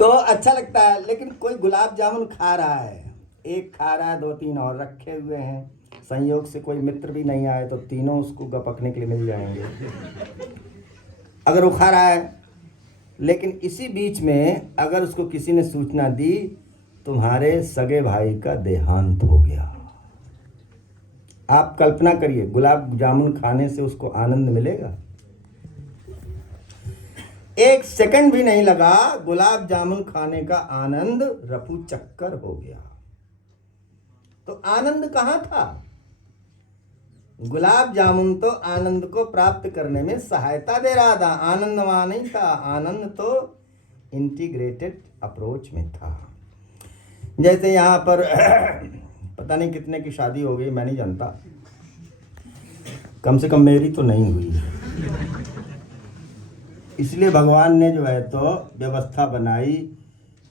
तो अच्छा लगता है। लेकिन कोई गुलाब जामुन खा रहा है, एक खा रहा है, दो तीन और रखे हुए हैं, संयोग से कोई मित्र भी नहीं आए तो तीनों उसको गपकने के लिए मिल जाएंगे अगर वो खा रहा है। लेकिन इसी बीच में अगर उसको किसी ने सूचना दी तुम्हारे सगे भाई का देहांत हो गया, आप कल्पना करिए गुलाब जामुन खाने से उसको आनंद मिलेगा? एक सेकंड भी नहीं लगा, गुलाब जामुन खाने का आनंद रफू चक्कर हो गया। तो आनंद कहां था? गुलाब जामुन तो आनंद को प्राप्त करने में सहायता दे रहा था, आनंद वहां नहीं था। आनंद तो इंटीग्रेटेड अप्रोच में था। जैसे यहां पर पता नहीं कितने की शादी हो गई, मैं नहीं जानता, कम से कम मेरी तो नहीं हुई। इसलिए भगवान ने जो है तो व्यवस्था बनाई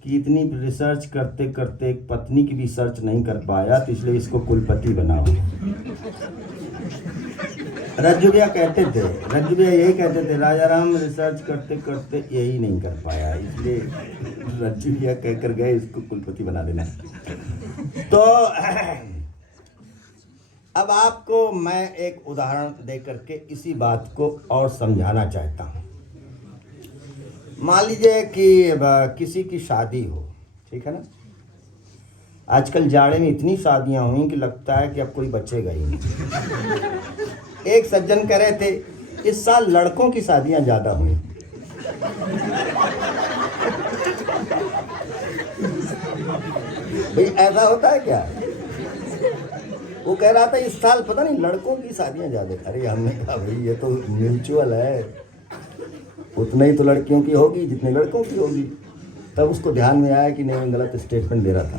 कि इतनी रिसर्च करते करते एक पत्नी की भी सर्च नहीं कर पाया, तो इसलिए इसको कुलपति बनाओ। रज्जू भैया कहते थे, रज्जू भैया यही कहते थे, राजा राम रिसर्च करते करते यही नहीं कर पाया, इसलिए रज्जू भैया कहकर गए इसको कुलपति बना देना। तो अब आपको मैं एक उदाहरण दे करके इसी बात को और समझाना चाहता हूँ। मान लीजिए कि किसी की शादी हो, ठीक है ना। आजकल जाड़े में इतनी शादियां हुई कि लगता है कि अब कोई बचेगा ही नहीं। एक सज्जन कह रहे थे इस साल लड़कों की शादियां ज्यादा हुई। भाई ऐसा होता है क्या? वो कह रहा था इस साल पता नहीं लड़कों की शादियां ज्यादा। अरे हमने कहा भाई ये तो म्यूचुअल है, उतना ही तो लड़कियों की होगी जितनी लड़कों की होगी। तब उसको ध्यान में आया कि नहीं गलत स्टेटमेंट दे रहा था।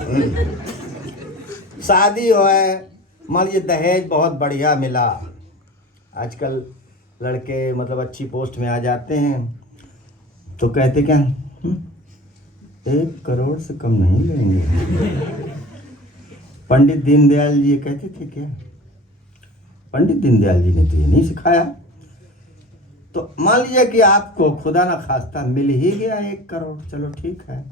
शादी हो है, मान लीजिए दहेज बहुत बढ़िया मिला, आजकल लड़के मतलब अच्छी पोस्ट में आ जाते हैं तो कहते क्या 1 करोड़ से कम नहीं लेंगे। पंडित दीनदयाल जी ये कहते थे क्या? पंडित दीनदयाल जी ने तो ये नहीं सिखाया। तो मान लीजिए कि आपको खुदा ना खास्ता मिल ही गया 1 करोड़, चलो ठीक है।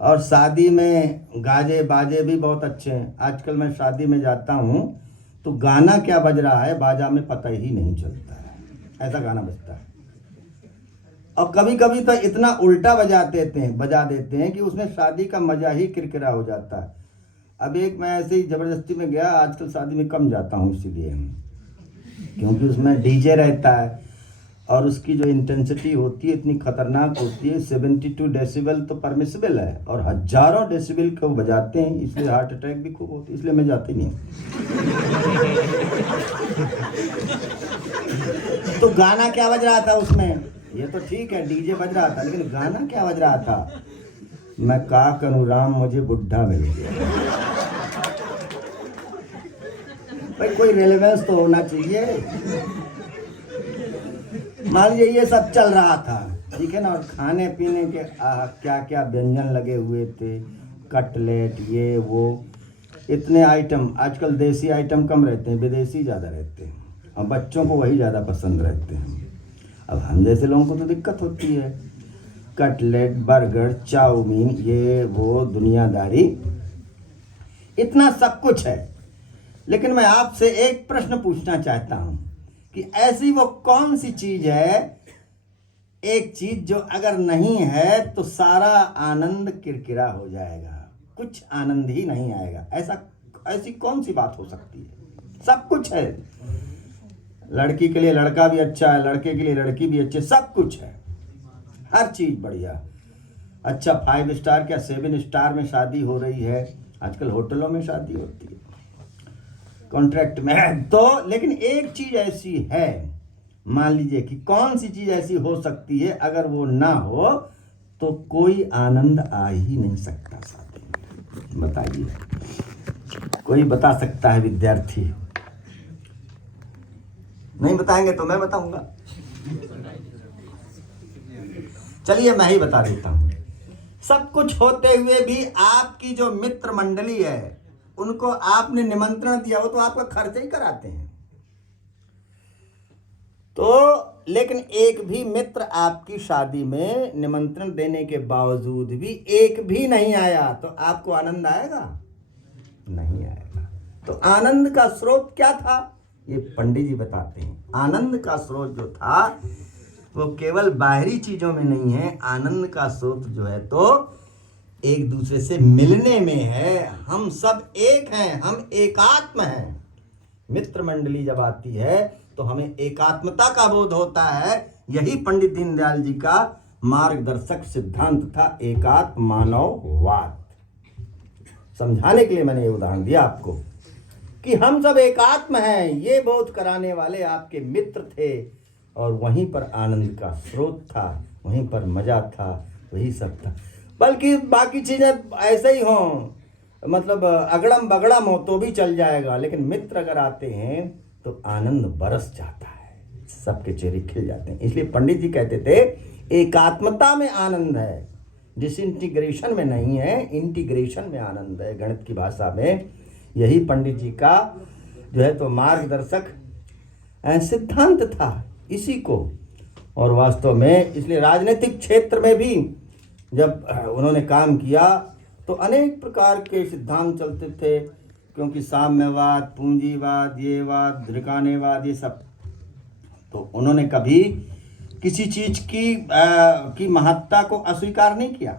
और शादी में गाजे बाजे भी बहुत अच्छे हैं। आजकल मैं शादी में जाता हूँ तो गाना क्या बज रहा है बाजा में पता ही नहीं चलता है, ऐसा गाना बजता है। और कभी कभी तो इतना उल्टा बजा देते हैं कि उसमें शादी का मजा ही किरकिरा हो जाता है। अब एक मैं ऐसे ही ज़बरदस्ती में गया, आजकल शादी में कम जाता हूँ इसीलिए, क्योंकि उसमें डीजे रहता है और उसकी जो इंटेंसिटी होती है इतनी खतरनाक होती है। 72 डेसिबल तो परमिसिबल है और हजारों डेसिबल को बजाते हैं, इसलिए हार्ट अटैक भी खूब होती है, इसलिए मैं जाती नहीं। तो गाना क्या बज रहा था उसमें? ये तो ठीक है डीजे बज रहा था, लेकिन गाना क्या बज रहा था? मैं का करूं राम मुझे बुढ़ा मिल गया। भाई कोई रेलेवेंस तो होना चाहिए। मान लीजिए ये सब चल रहा था, ठीक है ना। और खाने पीने के क्या क्या व्यंजन लगे हुए थे, कटलेट ये वो, इतने आइटम। आजकल देसी आइटम कम रहते हैं, विदेशी ज़्यादा रहते हैं और बच्चों को वही ज़्यादा पसंद रहते हैं। अब हम जैसे लोगों को तो दिक्कत होती है, कटलेट बर्गर चाउमीन ये वो दुनियादारी, इतना सब कुछ है। लेकिन मैं आपसे एक प्रश्न पूछना चाहता हूं कि ऐसी वो कौन सी चीज है, एक चीज जो अगर नहीं है तो सारा आनंद किरकिरा हो जाएगा, कुछ आनंद ही नहीं आएगा। ऐसी कौन सी बात हो सकती है? सब कुछ है। लड़की के लिए लड़का भी अच्छा है, लड़के के लिए लड़की भी अच्छी, सब कुछ है, हर चीज बढ़िया। अच्छा 5 स्टार क्या 7 स्टार में शादी हो रही है, आजकल होटलों में शादी होती है कॉन्ट्रैक्ट में। तो लेकिन एक चीज ऐसी है, मान लीजिए कि कौन सी चीज ऐसी हो सकती है अगर वो ना हो तो कोई आनंद आ ही नहीं सकता शादी में? बताइए, कोई बता सकता है? विद्यार्थी नहीं बताएंगे तो मैं बताऊंगा। चलिए मैं ही बता देता हूं। सब कुछ होते हुए भी आपकी जो मित्र मंडली है उनको आपने निमंत्रण दिया, वो तो आपका खर्च ही कराते हैं। तो लेकिन एक भी मित्र आपकी शादी में निमंत्रण देने के बावजूद भी एक भी नहीं आया तो आपको आनंद आएगा? नहीं आएगा। तो आनंद का स्रोत क्या था? ये पंडित जी बताते हैं। आनंद का स्रोत जो था वो केवल बाहरी चीजों में नहीं है। आनंद का स्रोत जो है तो एक दूसरे से मिलने में है। हम सब एक हैं, हम एकात्म हैं। मित्र मंडली जब आती है तो हमें एकात्मता का बोध होता है। यही पंडित दीनदयाल जी का मार्गदर्शक सिद्धांत था, एकात्म मानववाद। समझाने के लिए मैंने ये उदाहरण दिया आपको कि हम सब एकात्म हैं। ये बोध कराने वाले आपके मित्र थे और वहीं पर आनंद का स्रोत था, वहीं पर मजा था, वही सब था। बल्कि बाकी चीजें ऐसे ही हों, मतलब अगड़म बगड़म हो तो भी चल जाएगा, लेकिन मित्र अगर आते हैं तो आनंद बरस जाता है, सबके चेहरे खिल जाते हैं। इसलिए पंडित जी कहते थे एकात्मता में आनंद है, डिसइंटीग्रेशन में नहीं है, इंटीग्रेशन में आनंद है। गणित की भाषा में यही पंडित जी का जो है तो मार्गदर्शक सिद्धांत था, इसी को। और वास्तव में इसलिए राजनीतिक क्षेत्र में भी जब उन्होंने काम किया तो अनेक प्रकार के सिद्धांत चलते थे, क्योंकि साम्यवाद, पूंजीवाद, ये वाद, ध्रुकानेवाद, ये सब। तो उन्होंने कभी किसी चीज की महत्ता को अस्वीकार नहीं किया।